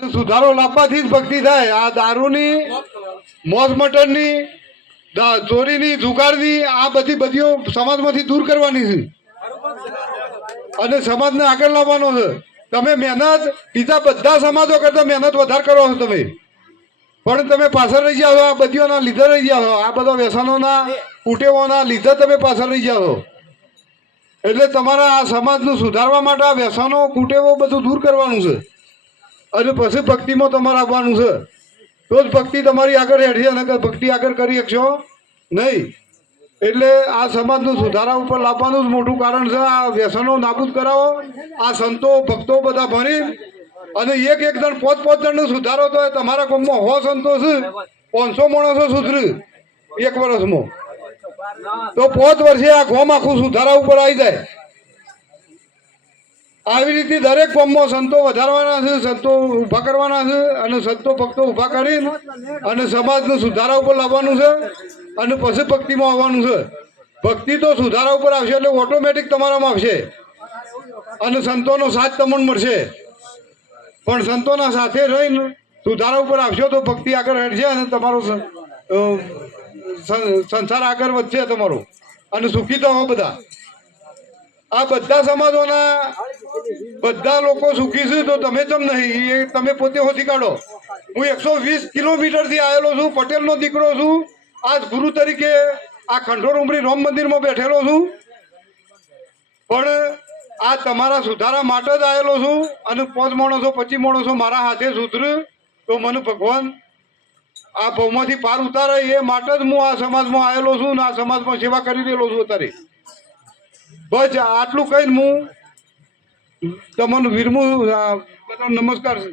સુધારો લાવવાથી જ ભક્તિ થાય। આ દારૂની, મોસ મટનની, ચોરીની, જુગારની આ બધી બધીઓ સમાજમાંથી દૂર કરવાની છે અને સમાજને આગળ લાવવાનો છે। તમે મહેનત બીજા બધા સમાજો કરતા મહેનત વધારે કરો છો તમે, પણ તમે પાછળ રહી જાઓ છો। આ બધીઓના લીધે રહી જાઓ છો। આ બધા વ્યસનોના, કુટેવોના લીધે તમે પાછળ રહી જાઓ છો। એટલે તમારા આ સમાજનું સુધારવા માટે આ વ્યસનો, કુટેવો બધું દૂર કરવાનું છે અને પછી ભક્તિમાં તમારે આવવાનું છે। તો જ ભક્તિ તમારી આગળ હેઠી અને ભક્તિ આગળ કરી શકશો નહીં। એટલે આ સમાજનું સુધારા ઉપર લાવવાનું જ મોટું કારણ છે। આ વ્યસનો નાબૂદ કરાવો। આ સંતો ભક્તો બધા ભણી અને એક જણ 5-5 જણનો સુધારો તો તમારા ગામમાં 100 સંતો છે, 500 માણસો સુધરે એક વર્ષમાં, તો 5 વર્ષે આ ગામ આખું સુધારા ઉપર આવી જાય। આવી રીતે દરેક ગામમાં સંતો વધારવાના છે, સંતો ઊભા કરવાના છે અને સંતો ભક્તો ઊભા કરી અને સમાજનું સુધારા ઉપર લાવવાનું છે અને પછી ભક્તિમાં આવવાનું છે। ભક્તિ તો સુધારા ઉપર આવશે એટલે ઓટોમેટિક તમારામાં આવશે અને સંતોનો સાથ તમને મળશે। પણ સંતોના સાથે રહીને સુધારા ઉપર આવશો તો ભક્તિ આગળ હેઠશે અને તમારો સંસાર આગળ વધશે તમારો અને સુખી થવો બધા। આ બધા સમાજોના બધા લોકો સુખી છે તો તમે કેમ નહીં? એ તમે પોતે હોતી કાઢો। હું 120 કિલોમીટરથી આવેલો છું, પટેલનો દીકરો છું। આજ ગુરુ તરીકે આ ખંડોર ઉમરી રામ મંદિરમાં બેઠેલો છું, પણ આ તમારા સુધારા માટે જ આવેલો છું અને 5 માણસો 25 માણસો મારા હાથે સુધરે તો મને ભગવાન આ ભવમાંથી પાર ઉતારે એ માટે જ હું આ સમાજમાં આવેલો છું અને આ સમાજમાં સેવા કરી રહેલો છું અત્યારે। બસ આટલું કહીને હું તમને વિરમું। નમસ્કાર છે।